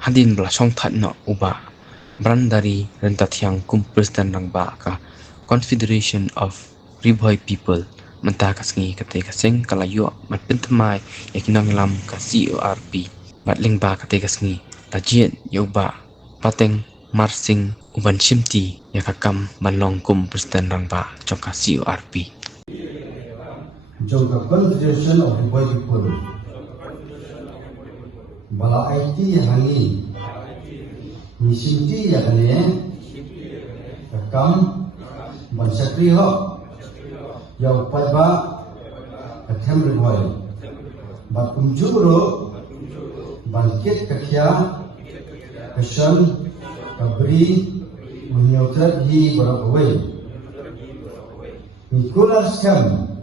hadin bla song that no uba brandari rentathiang kumpustan rangba ka Confederation of Riboy People menta kasngi kate kaseng kalayo matpintamai yakinang lam ka CORP matling ba kate kasngi tajiet yoba pateng marsing uban shimti yakakam banlong kumpustan rangba choka CORP Jongka Confederation of Riboy People bala IT hani misinti yakane kakam ban sakri ho yau padba kathem riboy bat kumjuro ban kit kakhya kashan kabri munyautar hi barawai Nicholas Kam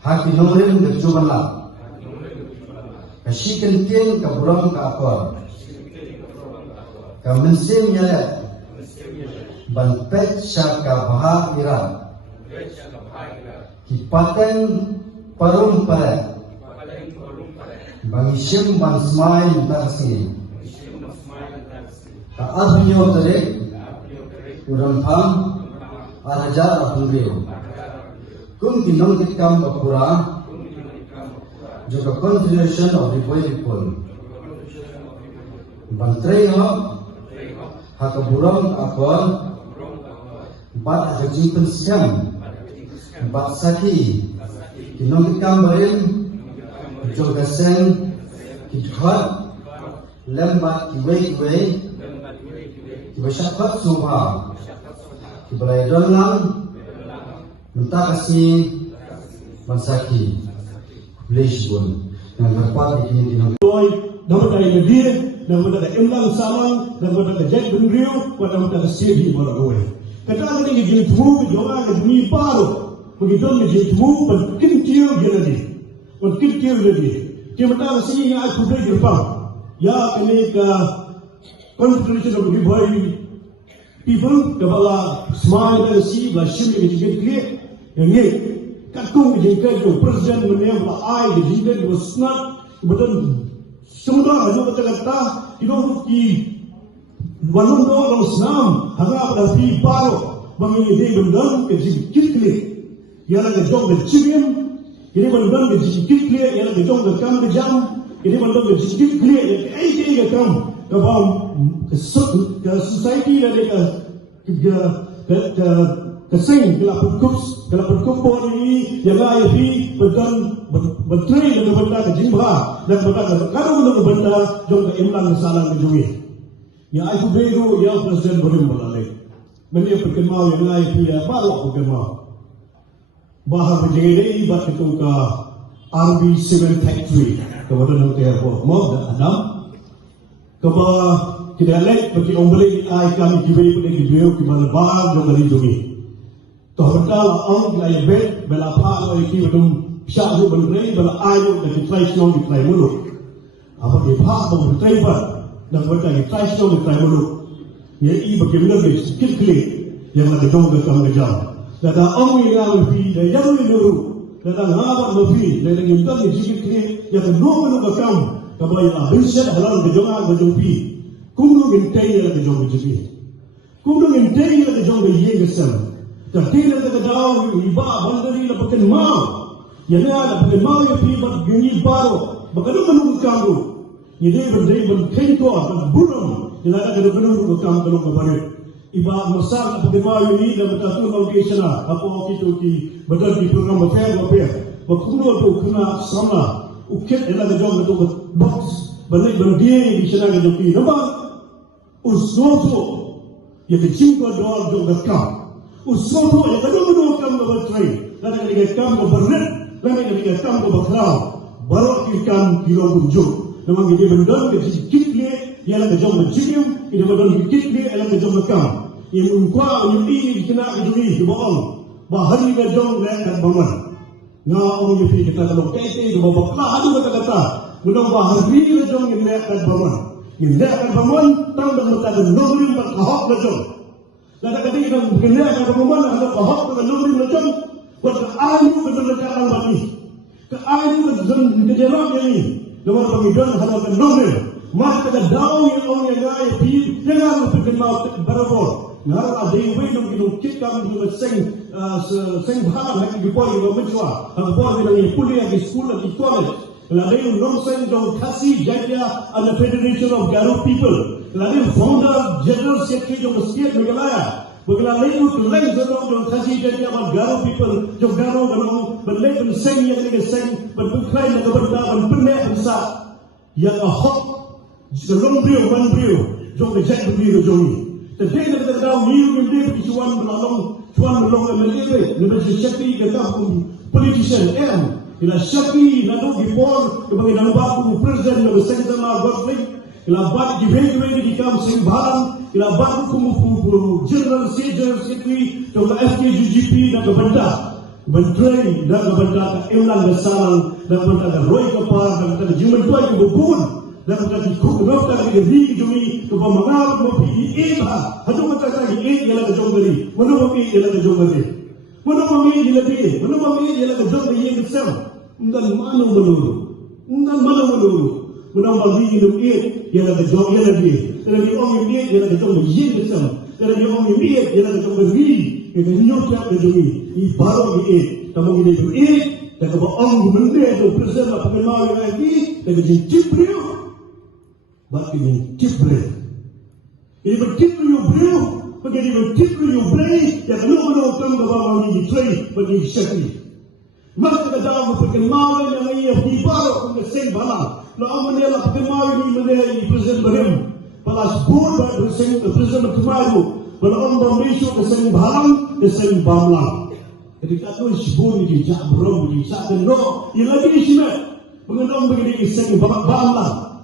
hati nomrin berjumlah kasih kenting kaburam kapor kamensim nyalet ban pet syaka baha iran kipaten parum paret bangisim ban smai tarsi ka abnyo terek uram pham arajar abungriu kun kinong kitkam bakura juga Confederation of Riboy People bantrei ho hakaburam akon bat hajimpen siam bat saki kinong kitkam barim juga sen kithat lembat kiwei kibasyakat subha kibalai donlang minta kasih mansaki Lisbon yang berpat di sini dapat dari Nadir, dapat dari Imlang Saman, dapat dari Jack Bengriu, dapat dari Sidi Balagoy. Kata ini jadi tuh, jangan jadi paru. Begitu jadi tuh, berkintiu jadi, berkintiu jadi. Kita tahu sini yang aku beri jepang, ya ini ke Confederation of Riboy People, kepala smile dari si, basim yang jadi yang ni. Katung jengkel jo presiden menyam la ai jengkel jo snat betul semua aja betul kata itu ki wanung do lo snam haga pada fi baro bangi de bendang ke jikle yala ke jong de chimiam ini bendang ke jikle yala ke jong de kam de jam ini bendang ke jikle ya ai ke kam ke bam ke society la ke kesing kelaput kumpul ini yang ayah di menteri dan benda ke jimbha dan benda ke kalau benda jom ke imlang salang ke juwi yang ayah beru yang presiden berim balai meni perkemau yang ayah dia baru perkemau bahar berjadi bat itu ke RB Cement Factory kemudian nanti apa mau dah enam keba kita lihat bagi ombeli ayah kami juwi pada juwi kemana bahar jom dari juwi Tohbala ang lay bet bela pa ay ki dum syadu benrei bela ayo dan tradisional di trai mulut. Apa di pa bang trai ba dan berta di tradisional di trai mulut. Ye i bagaimana be skill klik yang ada dong ke kam gejam. Dan ang yang fi dan yang nuru dan ngaba mafi dan yang tak di skill klik yang no no ke kam kabay la binsel halal gejama gejumpi. Kumu mintai la gejom gejumpi. Kumu mintai la gejom ye gesam. Tertila ke dalam iba bandari la pakai mau, yang ada pakai mau yang pibat gini baru, bakal menunggu kamu. Ini berdiri berkentu, berburung, yang ada kena menunggu kamu kalau kembali. Iba masak pakai mau ini dan berkatu location apa itu di badal di program apa, berkumpul tu kena sama, ukit yang ada jauh itu box, balik berdiri di sana ke depan. Nampak usoto yang kecingkau doa jauh kam. Usoto yang kadang-kadang kamu bertrai, lalu ketika kamu bernet, lalu ketika kamu berkelau, baru kita kilo bunjuk. Namanya dia berdal ke sikitnya, yang ada jom bercium, dia berdal sikitnya, yang ada jom berkam. Yang ungkap yang ini kena kejuri, dibohong. Bahari ke jom dan bangun. Ngah orang yang kita kalau kete, dia bawa kelah itu kata-kata. Mudah bahari ke jom yang dan bangun. Yang dan bangun, tahu dan berkata nombor berkahok ke jom. Lalu ketika kita akan berumah, ada kahok dengan nombor macam, buat keayu dengan lekat bani, keayu dengan kejerak ini, dengan pengidon ada dengan nombor, Mata ka daw yung orang yang ay pi jangan berkenal berabor. Ngar ada yang wedong kita kita kita seng bahang lagi di poli lo mencoba. Ang poli lagi kuliah di sekolah di college. Lalu yung nonsen dong kasih jaya அந்த Federation of Garo People. Lalu founder general secretary dong state Meghalaya. Bagaimana itu lain dong kasih jaya about Garo People. Dong Garo dong berlebih seng yang lagi seng berbukai dengan berdalam benar besar yang ahok selong beliau man beliau dong kejat beliau dong ini. Tetapi kita tahu ni beliau cuan melong MLA lebih sekti kita politician ila Shafi na do gipor ke bagi baku presiden na beseng sama government ila bat di vegi kam sing baran ila bat ku general secretary to the FKGGP na gabanda menteri na gabanda ka elang gasarang na gabanda ka roy kapar na gabanda juman tuay ko bubun na gabanda ku nota ka ri jumi to pamangab mo pi eba hadu mata ka ri ila ka jongari mono mo pi ila ka jongari mono mo pi ila ka jongari yang besar ngan mana menurut menambah lagi dong ia nak jom ia lagi kalau dia orang ini dia nak jom yin besar kalau dia orang ini dia nak jom beri kita nyokap ke jom ini baru ini kamu ini tu dan kalau orang benda tu presiden apa kenal lagi dan jadi cipril bagi ini cipril ini bercipril beliau bagi bercipril beliau yang kalau kamu kalau ini train bagi sekali. Maka dalam perkembangan yang ia dibawa ke seng balang, lalu menela perkembangan ini menela presiden berim, balas bodoh presiden berkemaru, balang bermesu ke seng balang, ke seng balang. Ketika tu sebut ini jak berom ini sak deno, ia lagi ismet mengenang begini seng balang.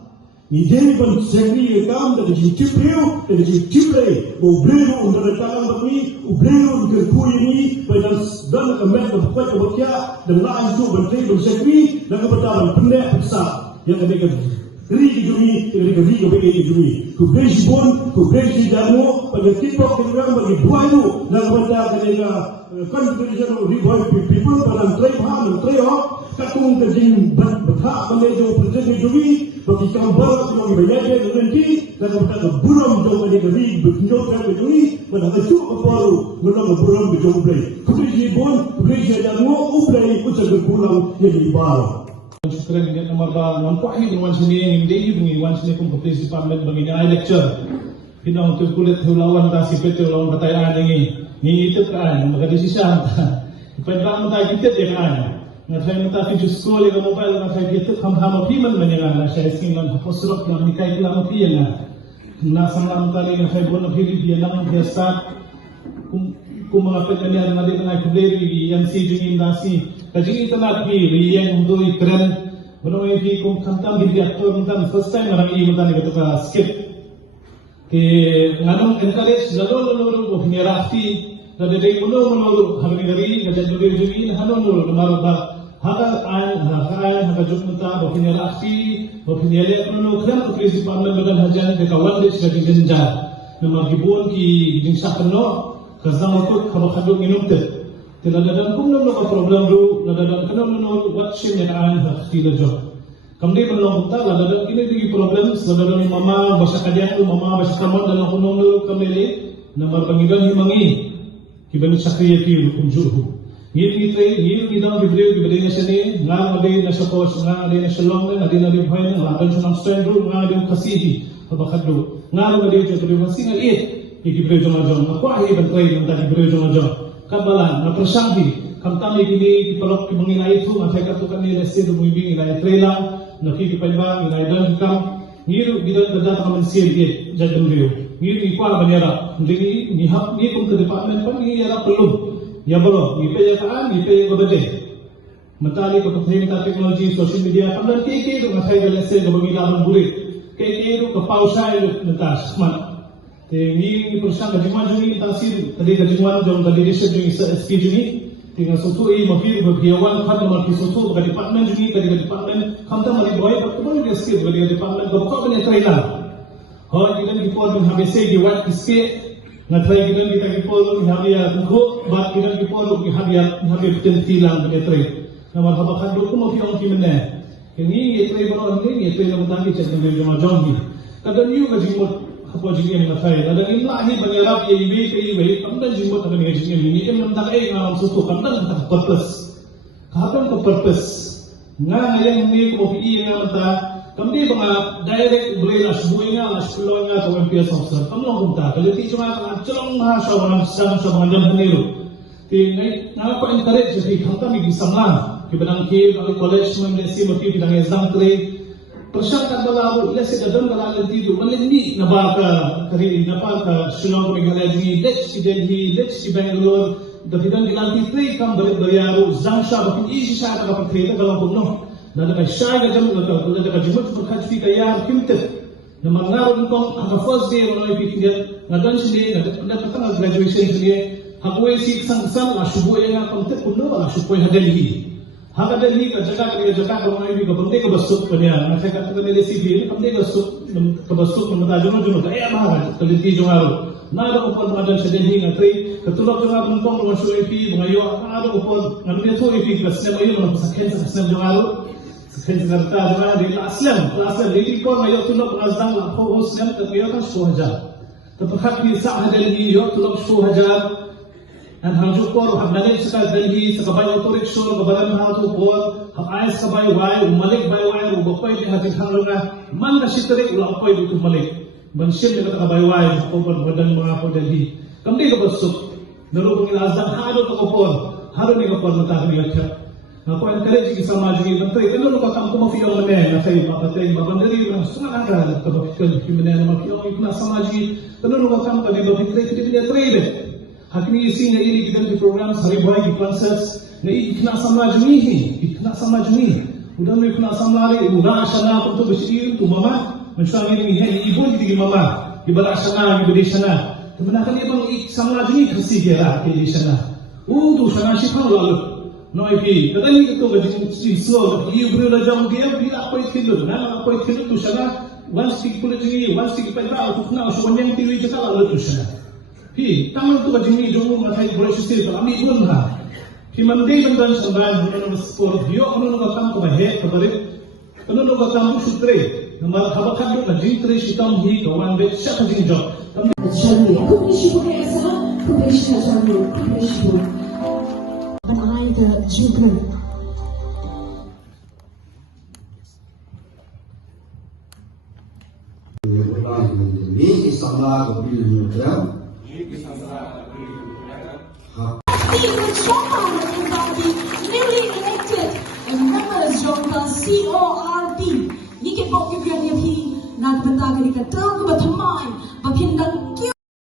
Ini pun sekali kam dari cipril, dari cipril, ubleu untuk datang begini, ubleu untuk kui ini, pada dan kemet berbuat kebakia dan lain tu bertemu bersekri dan kebetulan benar besar yang ada ri jumi, ri kebaiki jumi, kubresi pun, kubresi dano, pada tiktok orang bagi buayu dan kebetulan ketika Confederation of People pada tray katung terjing berhak menejo presiden jumi bagi gambar yang berjaya nanti dan kebetulan buram jauh dari ri bernyokap jumi pada kecuk keparu menang buram berjauh beri kubresi pun kubresi dano ublai ucap berpulang jadi baru. Sekarang dengan nomor nampak ini dengan sini yang dia dengan sini kompetisi parlimen bagi lecture. Pinang tu kulit lawan tak sipet lawan pertanyaan ini itu kan maka decision. Pada mata kita dia kan. Nafai mata video scroll yang mobile nafai kita ham piman menyenang saya skingan hapusrok yang nikai kelam pian. Nasam kali nafai bon pilih dia nang biasa kumangapet ini ada na kubleri yang si jingin dasi. Kaji tanah pi yang untuk ikran benar ini kum kantam di aktor kantam first time orang ini mata ni betul skip. Ke nganong encourage jalur pengerafti dan dari mulu hari hari ngajar beli jadi hanon nomor haka jumta pengerafti pengelak mulu kan krisis parlimen dan hajan ke kawan des jadi jenja nomor gibon ki jingsa keno kazang ikut kabakadung inumte. Tidak ada kumnom no problem ru, tidak ada kumnom no watching yang an hasil job. Kami belum tahu, tidak ada ini di problem, tidak ada mama bahasa kajian tu, mama bahasa kaman dan kumnom no kami le, nomor panggilan himangi, kibanu sakriya ki kumjurhu. Ini kita diberi diberinya sini, ngang ada nasi kos, ngang ada nasi long, ada nasi bhain, ada nasi stand ru, ngang ada kasih, kabakadu, ngang ada jadi masih ngali, diberi jom. Aku ahi bentrai tentang diberi jom. Kabalan na persanghi kamtami kini dipelok menginai itu maka katukan ni lesi do muibing inai trailer na kikipaiba inai dan kam ngiru gidan dadat kaman siel ke jadam rio ngiru ikwa banyara ndini ni hap ni pun ke department pun ni era pelum ya bolo ni pe taan ni pe gobede mentali ko teknologi social media pandan kiki do ngai galese do bangila ban burit kiki do ke pausai netas man ini perusahaan kajian juni tasir tadi kajian jom tadi riset juni SK juni tinggal suatu mafir berhiawan kan nomor suatu ke department juni ke department kamta mari boy betul dia SK ke department berkau punya trailer hal kita di port bin habis di wat SK ngatrai kita di port bin habis ko bat kita di port bin habis betul tilang punya trailer nomor habakan doku mafir orang kimene Kini itu ibarat ini itu yang bertanggung jawab dengan jemaah ni. Kadang you kajimut apa jadi yang matai. Kadang ini lagi banyak yang ibu, kadang jimut kadang yang jadi ini. Ini mentak ngam susu kadang tak purpose. Kadang ke purpose. Ngan yang ni ko pi nga mata. Kami mga direct boleh lah sebuahnya lah sepuluhnya atau MPS officer. Kamu orang tak. Kalau ti cuma celong mahasiswa sama jam heniru. Ti nga ko encourage jadi kami bisa mang. Kibadang kib, ang college mo si motif ng exam tray. Persyarat balabu, ila sa dadon balagan dito, malindi na ba ka kari na pa ka Shillong Meghalaya, let's si Delhi, let's si Bangalore, dahilan ilanti tray kang balik-balyaro, zangsha, bakit isi siya nakapagtrita galang puno. Na siya gajam, nakajimot sa pagkajpi kaya kimtet. Na mangaro nitong ang first day, wala ipikingit, nadan sila, natatang graduation sila, hakuwe si isang la subuhay nga pangtet puno, la subuhay na Delhi. Haka Delhi ka jaka ko mai bi ka bande ka basuk panya na ka ka ne si bi bande ka basuk na mata jono jono ka ya ma ka liti jongaro na da upon madan sa Delhi nga tri ka tulok jongaro ng tong so ipi mga yo na da upon na ne to ipi ka sa mayo na sa ken sa jongaro sa ken sa ta na di aslam di ko mayo tulok azang la ko oslam ka mayo ka so hajar tapakhat ni sa Delhi yo tulok so hajar. Dan hamjuk por hab nalik sa Delhi sa kabay autoriksyon kabalan ha to por hab ayas kabay wai malik bay wai ubakoy di hatin hanglunga man na sitrik ula apoy dito malik bansim ni kabay wai ko por badan mga ko Delhi kamdi ka basuk narupong ilazan hado to por hado ni ka por mata ni acha ako encourage ki samaj ni bantay ano ka kam ko mafiyo na me na kay papatay babandari na sunga ka kabakal kimena na mafiyo ikna samaj ni ano ka kam ka ni babitray kiti ni trade Hakimi isi na ili kita di program Haribhai di concerts na ikna samaj ni udah mau ikna samlari udah asana untuk bersih tu mama mensuami ni ibu di mama di bala asana di sana kemudian ibang samaj ni kasi kira di sana tu sana sifan lalu no ipi kadang itu gaji so ibu beri jam dia bila apa itu na apa itu tu sana one stick pula jadi one stick pada aku kena sebanyak tiwi jaka lalu tu sana Hi, taman tu kajimi jomu matai boleh sisi kami pun ha. Hi mandi bandan samban yang sport yo anu nu kam ko bahe kabarit anu nu kam sutre nama khabakan do kajim tre sitam hi kawan be sha kajim jo. Chani kumisi ko kaya sa kumisi ka chani kumisi ko. Banai the juggle. Ini isama ko bilang newly elected members of the CORT. Ni ke pokok yang dia nagpatagari ka tao ko